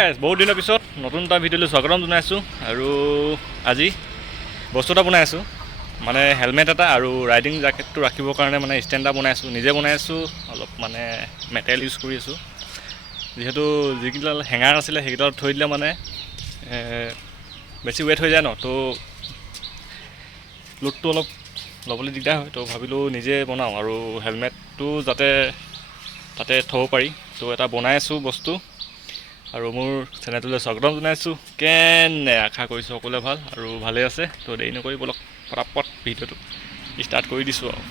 Guys বহুত দিনৰ পিছত নতুন এটা ভিডিঅ'লৈ স্বাগতম জনাইছোঁ আৰু আজি বস্তু এটা বনাই আছোঁ মানে হেলমেট এটা আৰু ৰাইডিং জেকেটটো ৰাখিবৰ কাৰণে মানে ষ্টেণ্ড এটা বনাই আছোঁ নিজে বনাই আছোঁ অলপ মানে মেটেৰিয়েল ইউজ কৰি আছোঁ যিহেতু যিকেইডাল হেঙাৰ আছিলে সেইকেইডাল থৈ দিলে মানে বেছি ৱেট হৈ যায় ন তো লোডটো অলপ ল'বলৈ দিগদাৰ হয় তো ভাবিলোঁ নিজে বনাওঁ আৰু হেলমেটটো যাতে তাতে থ'ব পাৰি তো এটা বনাই আছোঁ বস্তু আৰু মোৰ চেনেলটোলৈ স্বাগতম জনাইছোঁ কেনে আশা কৰিছোঁ সকলোৱে ভাল আৰু ভালে আছে তো দেৰি নকৰি বলক পটাপট ভিডিঅ'টো ষ্টাৰ্ট কৰি দিছোঁ আৰু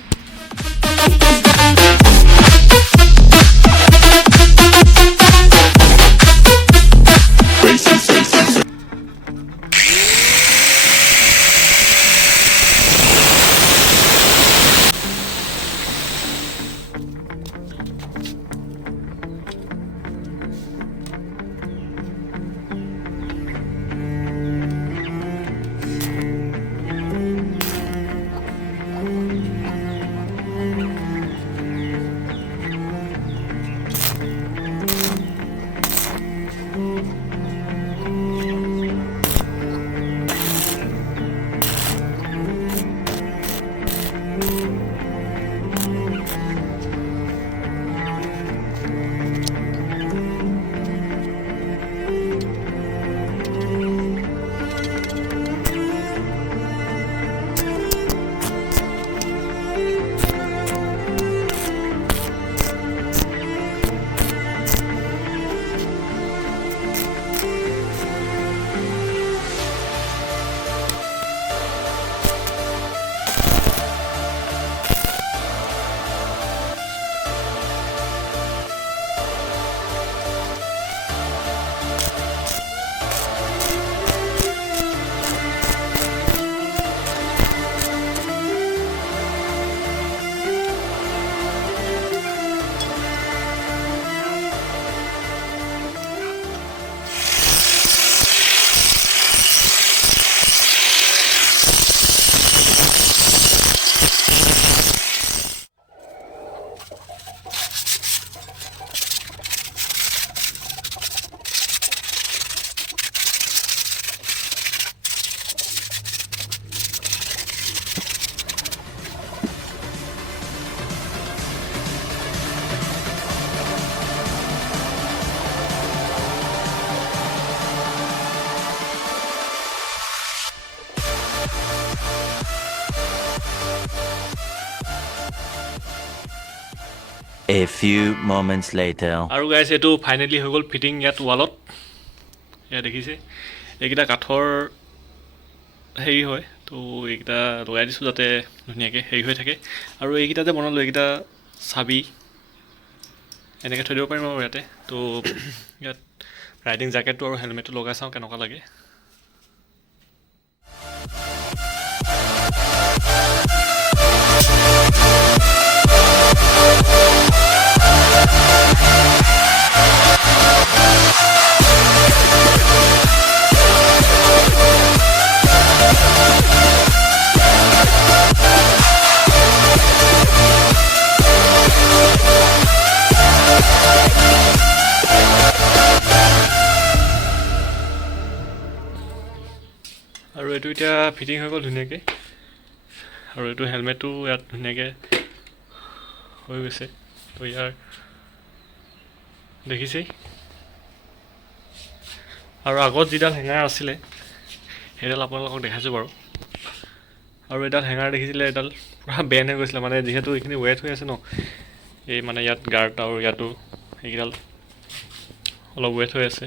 A few moments later. আৰু গাইজ এইটো ফাইনেলি হৈ গ'ল ফিটিং ইয়াত ৱালত ইয়াত দেখিছে এইকেইটা কাঠৰ হেৰি হয় তো এইকেইটা লগাই দিছোঁ যাতে ধুনীয়াকৈ হেৰি হৈ থাকে আৰু এইকেইটা যে বনালোঁ এইকেইটা চাবি এনেকৈ থৈ দিব পাৰিম আৰু ইয়াতে তো ইয়াত ৰাইডিং জেকেটটো আৰু হেলমেটটো লগাই চাওঁ কেনেকুৱা লাগে আৰু এইটো এতিয়া ফিটিং হৈ গ'ল ধুনীয়াকৈ আৰু এইটো হেলমেটটো ইয়াত ধুনীয়াকৈ হৈ গৈছে তো ইয়াৰ দেখিছেই আৰু আগত যিডাল হেঙাৰ আছিলে সেইডাল আপোনালোকক দেখাইছোঁ বাৰু আৰু এডাল হেঙাৰ দেখিছিলে এডাল পূৰা বেণ্ড হৈ গৈছিলে মানে যিহেতু এইখিনি ৱেট হৈ আছে ন এই মানে ইয়াত গাৰ্ড আৰু ইয়াতো সেইকেইডাল অলপ ৱেট হৈ আছে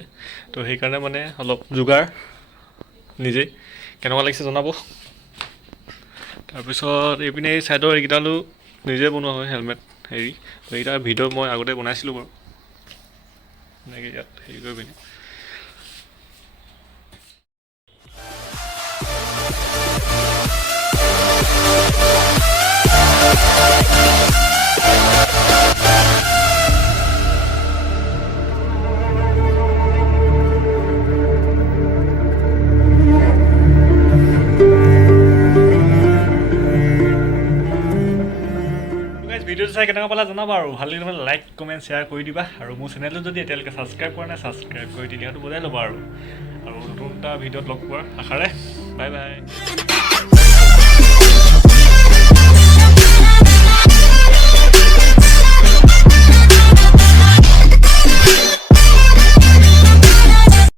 তো সেইকাৰণে মানে অলপ যোগাৰ নিজেই কেনেকুৱা লাগিছে জনাব তাৰপিছত এইপিনে এই ছাইডৰ এইকেইডালো নিজে বনোৱা হয় হেলমেট হেৰি তো এইকেইটা ভিডিঅ' মই আগতে বনাইছিলোঁ বাৰু এনেকৈ ইয়াত হেৰি কৰি পিনে ভিডিঅ'টো চাই কেনেকুৱা পালা জনাবা আৰু ভাল লাগিলে লাইক কমেণ্ট শ্বেয়াৰ কৰি দিবা আৰু মোৰ চেনেলটো যদি এতিয়ালৈকে ছাবস্ক্ৰাইব কৰা নাই ছাবস্ক্ৰাইব কৰি তিনিহাটো বজাই ল'বা আৰু নতুন এটা ভিডিঅ'ত লগ পোৱাৰ আশাৰে বাই বাই